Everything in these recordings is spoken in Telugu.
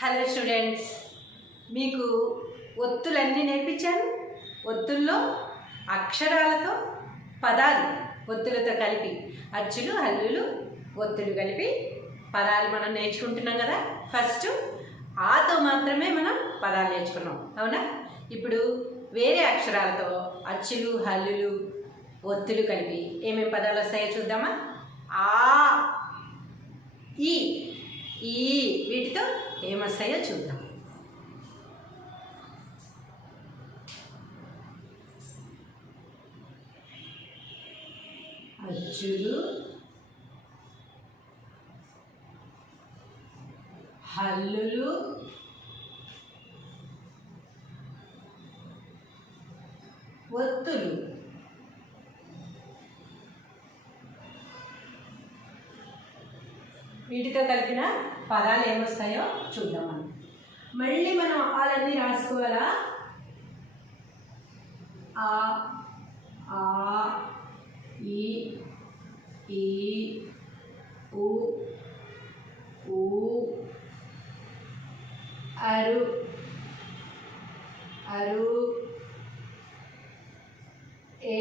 హలో స్టూడెంట్స్ మీకు ఒత్తులన్నీ నేర్పించాను. ఒత్తుల్లో అక్షరాలతో పదాలు ఒత్తులతో కలిపి అచ్చులు హల్లులు ఒత్తులు కలిపి పదాలు మనం నేర్చుకుంటున్నాం కదా. ఫస్ట్ ఆతో మాత్రమే మనం పదాలు నేర్చుకున్నాం. అవునా? ఇప్పుడు వేరే అక్షరాలతో అచ్చులు హల్లులు ఒత్తులు కలిపి ఏమేమి పదాలు వస్తాయో చూద్దామా? ఆ ఈ ఈ వీటితో ఏమొస్తాయో చూద్దాం. అచ్చులు హల్లులు వీటితో కలిపిన పదాలు ఏమొస్తాయో చూద్దాం మనం మళ్ళీ మనం అలన్నీ రాసుకోవాలా? ఆ ఆ ఈ ఈ ఉ ఊ అరు అరు ఏ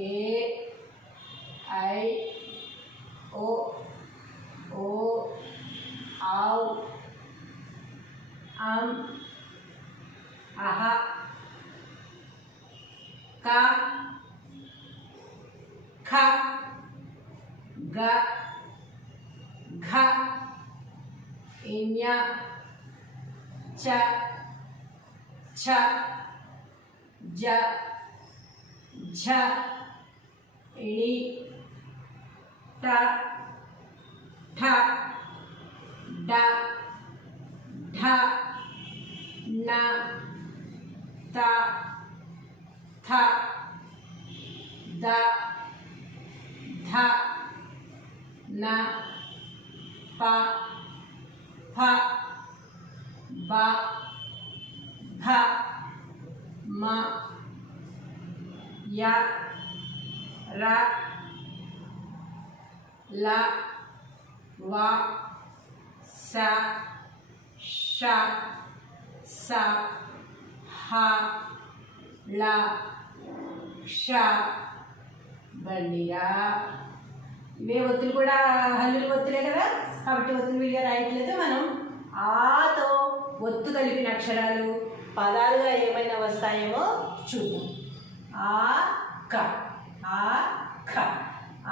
ఏ ఐ ఓ ఓ ఆవ్ అం అహ క ఖ గ ఘ ఇన్య చ ఛ జ ఝ ఇణి ట ఠ డ ఢ న త థ ద ధ న ప ఫ బ భ మ య ర ల వ స ష స హ ల ష బండియా ఇవే ఒత్తులు కూడా హల్లులు ఒత్తులే కదా? కాబట్టి ఒత్తులు విడిగా రాయట్లేదు మనం. ఆతో ఒత్తు కలిపిన అక్షరాలు పదాలుగా ఏమైనా వస్తాయేమో చూద్దాం. ఆ క ఆ ఖ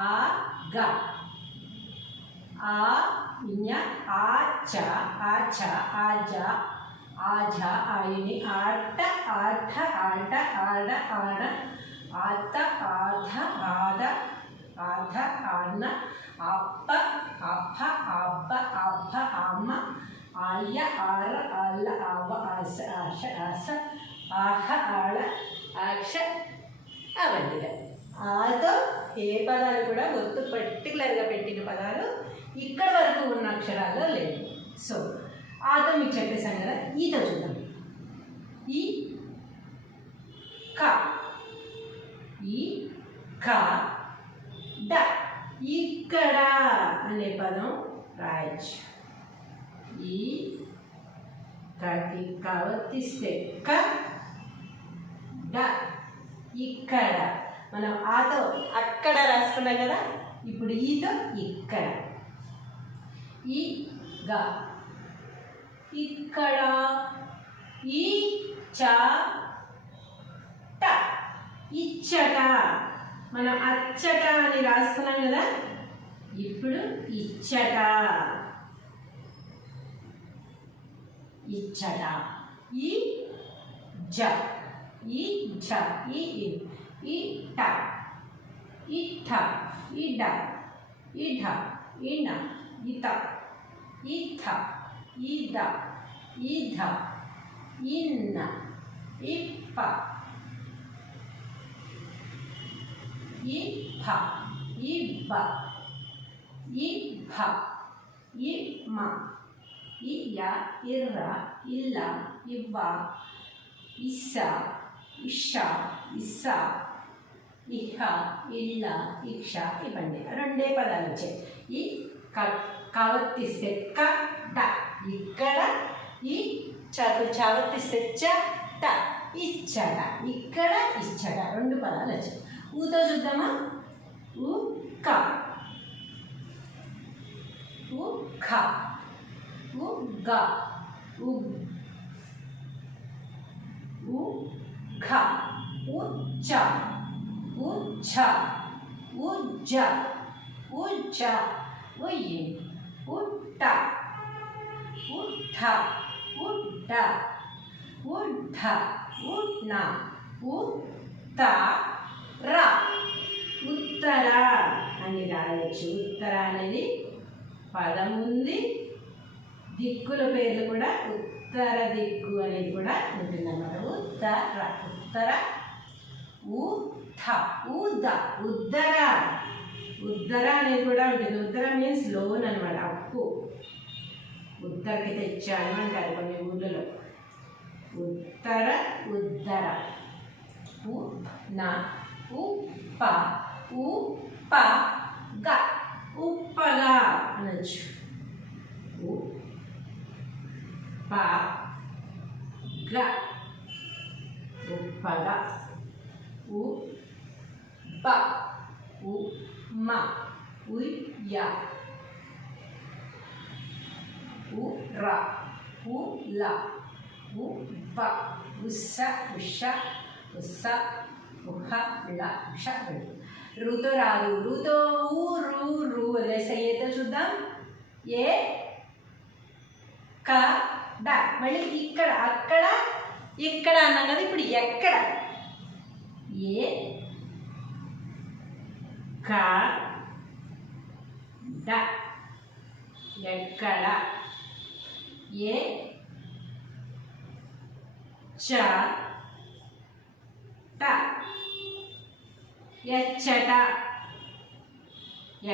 ఆ గ ఆ പിന്നെ ആച്ച ആച്ച ആജ ആജ ആയിനി ആട്ട ആട്ട ആട ആട ആട ആത്ത ആധ ആദ ആധ ആണ അപ്പ അപ്പ അപ്പ അപ്പ അമ്മ ആയ ആറ അല്ല അവ അസ അഷ അസ ആഹ ആള അക്ഷ ఆతో ఏ పదాలు కూడా ఒత్తు పర్టికులర్గా పెట్టిన పదాలు ఇక్కడ వరకు ఉన్న అక్షరాల్లో లేవు. సో ఆతో మీకు చెప్పేశాను కదా ఈతో చూద్దాం. ఈ క. ఈ క. ద ఇక్కడ అనే పదం రాయచ్చు. ఈ కకి కవర్తిస్తే క డ. ఇక్కడ. మనం ఆతో అక్కడ రాసుకున్నాం కదా ఇప్పుడు ఈతో ఇక్కడ. ఈ గా. ఇక్కడ. ఈ చ ట. ఇచ్చట. మనం అచ్చట అని రాసుకున్నాం కదా ఇప్పుడు ఇచ్చట. ఇచ్చట. ఈ జ. ఈ జ. ఈ ఇ ఈ ట ఈ ఠ ఈ డ ఈ ఢ ఈ న ఈ త ఈ థ ఈ ద ఈ ధ ఈ ఇష ఇస్స ఇహ ఇల్ల ఇక్ష ఇవ్వండి. రెండే పదాలు వచ్చాయి ఈ కవర్తిస్తే క ట. ఇక్కడ ఈ చదువు చవర్తిస్తే చ ట. ఇచ్చట ఇక్కడ ఇచ్చట రెండు పదాలు వచ్చాయి ఊతో చూద్దామా? ఊ క. ఊ ఖ ఊ గ ఊ ఊ ఖ ఉచ్చ ఉచ్చ ఉజ్జ ఉజ్జ ఉయ్యి ఉట్ట ఉట్ట ఉడ్డ ఉడ్డ ఉడ్న ఉత్త ర. ఉత్తర అని రాయొచ్చు. ఉత్తర అనేది పదం ఉంది. దిక్కుల పేర్లు కూడా ఉత్తర దిక్కు అనేది కూడా ఉంటుందన్నమాట. ఉత్తర ఉత్తర ఉత్థ ఉద ఉద్దర. ఉద్దర అనేది కూడా ఉంటుంది. ఉద్దర మీన్స్ లోన్ అనమాట అప్పు. ఉత్తరకి తెచ్చాను అంటారు కొన్ని ఊళ్ళలో ఉత్తర ఉద్దర. ఉ నా. ఉ ప. ఉ ప గ ఉప్పగా అనొచ్చు ఉ ప గ ఉప్పగా ఉ ప ఉ మ ఉయ్య ఉ ర ఉ ల ఉ వ ఉస్స ఉస్స ఉహ ల ఉష రుతో రాదు రుతో ఊ రు రు వదిలేసా చూద్దాం ఏ క డ మళ్ళీ ఇక్కడ అక్కడ ఇక్కడ అన్నాం కదా ఇప్పుడు ఎక్కడ? ఏ క డ ఎక్కడ ఏ చ ట ఎచ్చట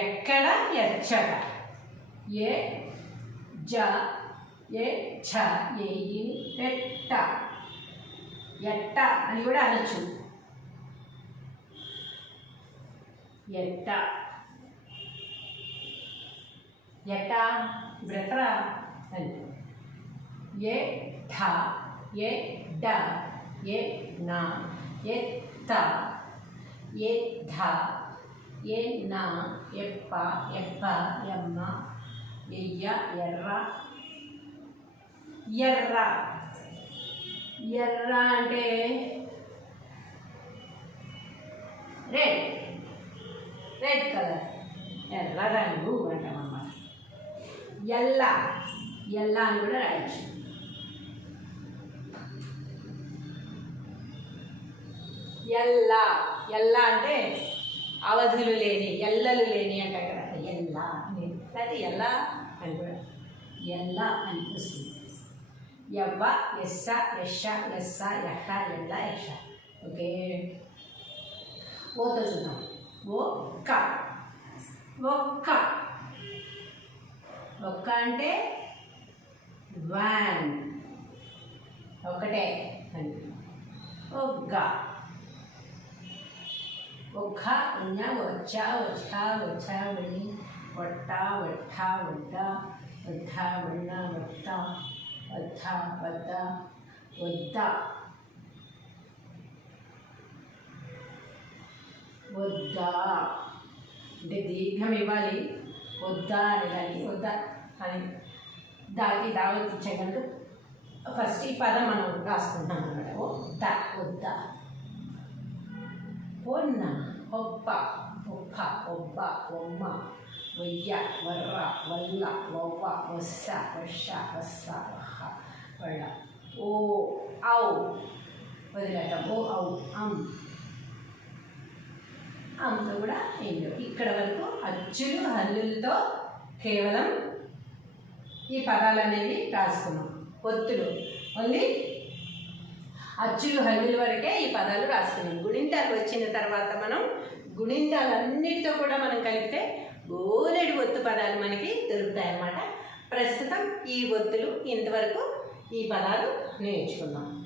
ఎక్కడ ఎచ్చట ఏ జ ఏ ఛ ఏ ఎట్ట ఎట్ట అని కూడా అనొచ్చు. ఎట్ట ఎట్ట బ్రతరా అని ఏ ఠ ఏ డ ఏ నా ఏ త ఏ ధ ఏ నా ఎప్ప ఎప్ప ఎమ్మ ఎయ్య ఎర్ర ఎర్ర ఎర్ర అంటే రెడ్ రెడ్ కలర్ ఎర్ర రంగు అంటాం అన్నమాట ఎల్ల ఎల్ల అని కూడా రాయొచ్చు ఎల్ల ఎల్ల అంటే అవధులు లేని ఎల్లలు లేని అంటాం కదా. ఎల్ల అని లేకపోతే ఎల్ల అని కూడా ఎల్ల అని వస్తుంది ఎవ్వ ఎస్స ఎష ఎస్స ఎహ ఎల్ల ఎష ఓకే ఓతో చూద్దాం वो ఒక్క ఒక్క అంటే వన్ ఒకటే అని ఒగ్గ ఒగ్గ ఉన్న వచ్చ వచ్చ వచ్చ వెళ్ళి వట్ట వట్ట వడ్డ వడ్డ వన్న వట్ట వద్ద వద్ద వద్ద వద్దా? అంటే దీర్ఘం ఇవ్వాలి వద్దా అని కానీ వద్దా అని దానికి దావత్ ఇచ్చే కనుక ఫస్ట్ ఈ పదం మనం రాసుకుంటాం అనమాట వద్ద వద్ద. పొన్న ఒప్ప ఒప్ప ఒబ్బ ఒమ్మ వయ్య వర్ర వల్ల వవ్వ వస్స వర్ష వస్స వహ వళ్ళ. ఓ ఔ. వదిలేట ఓ ఔ అం. అంతా కూడా ఏం ఇక్కడ వరకు అచ్చులు హల్లులతో కేవలం ఈ పదాలు అనేవి రాసుకున్నాం. ఒత్తులు. ఓన్లీ అచ్చులు హల్లుల వరకే ఈ పదాలు రాసుకున్నాం. గుణింతాలు వచ్చిన తర్వాత మనం గుణింతాలన్నిటితో కూడా మనం కలిపితే బోలెడు ఒత్తు పదాలు మనకి దొరుకుతాయి అన్నమాట ప్రస్తుతం ఈ ఒత్తులు ఇంతవరకు ఈ పదాలు నేర్చుకున్నాం.